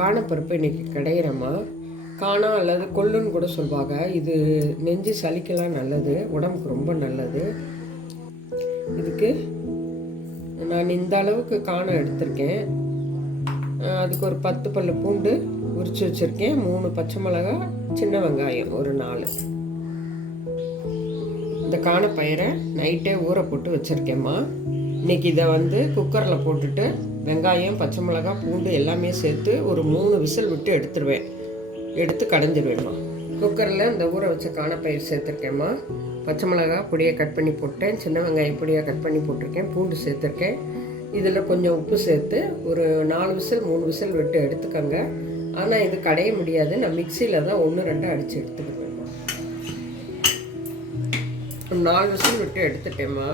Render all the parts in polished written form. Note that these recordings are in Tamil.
காணப்பருப்பு இன்றைக்கி கிடையிறம்மா. காணா அல்லது கொள்ளுன்னு கூட சொல்லுவாங்க. இது நெஞ்சு சளிக்கெல்லாம் நல்லது, உடம்புக்கு ரொம்ப நல்லது. இதுக்கு நான் இந்த அளவுக்கு காணம் எடுத்திருக்கேன். அதுக்கு ஒரு 10 பல்லு பூண்டு உரித்து வச்சுருக்கேன், 3 பச்சை மிளகா, சின்ன வெங்காயம் ஒரு 4. இந்த காணப்பயிரை நைட்டே ஊற போட்டு வச்சுருக்கேம்மா. இன்றைக்கி இதை குக்கரில் போட்டுட்டு வெங்காயம், பச்சை மிளகா, பூண்டு எல்லாமே சேர்த்து ஒரு 3 விசில் விட்டு எடுத்து கடைஞ்சிடுவேம்மா. குக்கரில் இந்த ஊற வச்ச காணப்பயிர் சேர்த்துருக்கேம்மா. பச்சை மிளகா பொடியை கட் பண்ணி போட்டேன், சின்ன வெங்காயம் பொடியை கட் பண்ணி போட்டிருக்கேன், பூண்டு சேர்த்துருக்கேன். இதில் கொஞ்சம் உப்பு சேர்த்து ஒரு 4 விசில் 3 விசில் விட்டு எடுத்துக்கோங்க. ஆனால் இது கடைய முடியாது, நான் மிக்சியில் தான் 1-2 அடித்து எடுத்துக்கிடுவேம்மா. 4 விசில் விட்டு எடுத்துட்டேம்மா.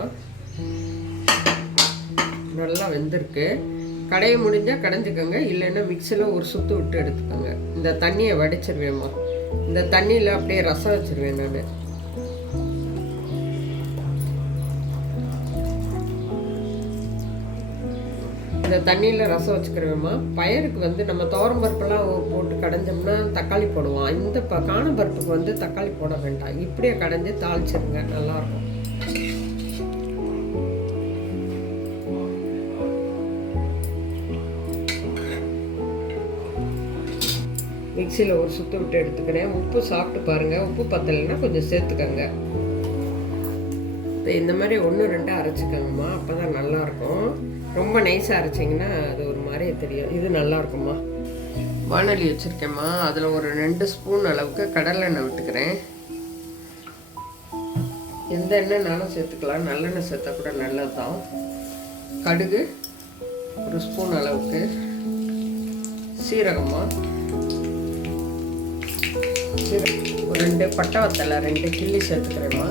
நல்லா வெந்திருக்கு. கடைய முடிஞ்சால் கடைஞ்சிக்கோங்க, இல்லைன்னா மிக்சியில் ஒரு சுற்று விட்டு எடுத்துக்கோங்க. இந்த தண்ணியை வடிச்சிருவேம்மா. இந்த தண்ணியில் அப்படியே ரசம் வச்சுருவேன் நான். இந்த தண்ணியில் ரசம் வச்சுக்கிறவேம்மா. பயருக்கு நம்ம துவரம்பருப்பெல்லாம் போட்டு கடைஞ்சோம்னா தக்காளி போடுவோம். இந்த காணப்பருப்புக்கு தக்காளி போட வேண்டாம், இப்படியே கடைஞ்சி தாளிச்சிருங்க, நல்லாயிருக்கும். மிக்சியில் ஒரு சுற்று விட்டு எடுத்துக்கிறேன். உப்பு சாப்பிட்டு பாருங்கள், உப்பு பத்தலைன்னா கொஞ்சம் சேர்த்துக்கோங்க. இப்போ இந்த மாதிரி 1-2 அரைச்சிக்கோங்கம்மா, அப்போ தான் நல்லாயிருக்கும். ரொம்ப நைஸாக அரைச்சிங்கன்னா அது ஒரு மாதிரியே தெரியும். இது நல்லாயிருக்கும்மா. வானொலி வச்சுருக்கேம்மா. அதில் ஒரு 2 ஸ்பூன் அளவுக்கு கடலெண்ணெய் விட்டுக்கிறேன். எந்த எண்ணெய்னாலும் சேர்த்துக்கலாம், நல்லெண்ணெய் சேர்த்தா கூட நல்லது தான். கடுகு ஒரு ஸ்பூன் அளவுக்கு, சீரகம்மா ஒரு 2 பட்டை வத்தலை 2 கிள்ளி சேர்த்துக்கிறேம்மா.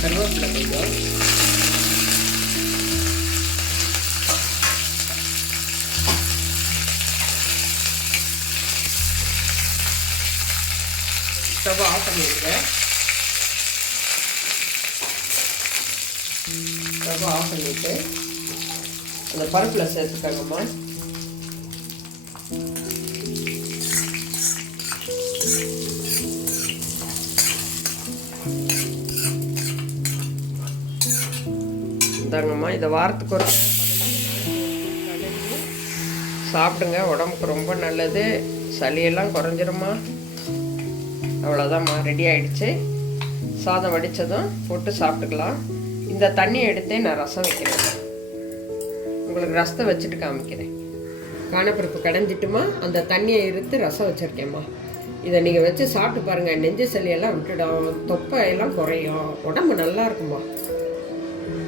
கருவேப்பிலை கொஞ்சம், ஸ்டவ் ஆஃப் பண்ணிடுங்க. ஸ்டவ் ஆஃப் பண்ணிவிட்டு அந்த பருப்பில் சேர்த்துக்கோங்கம்மா. இந்தாங்கம்மா, இதை வாரத்துக்கு ஒரு சாப்பிடுங்க, உடம்புக்கு ரொம்ப நல்லது, சளியெல்லாம் குறைஞ்சிருமா. அவ்வளோதாம்மா, ரெடி ஆகிடுச்சு. சாதம் வடித்ததும் போட்டு சாப்பிட்டுக்கலாம். இந்த தண்ணியை எடுத்தே நான் ரசம் வைக்கிறேன். உங்களுக்கு ரசத்தை வச்சுட்டு காமிக்கிறேன். காணப்பருப்பு கடைஞ்சிட்டுமா அந்த தண்ணியை எடுத்து ரசம் வச்சுருக்கேம்மா. இதை நீங்கள் வச்சு சாப்பிட்டு பாருங்கள், நெஞ்சு சளியெல்லாம் விட்டுடும், தொப்பையெல்லாம் குறையும், உடம்பு நல்லா இருக்குமா.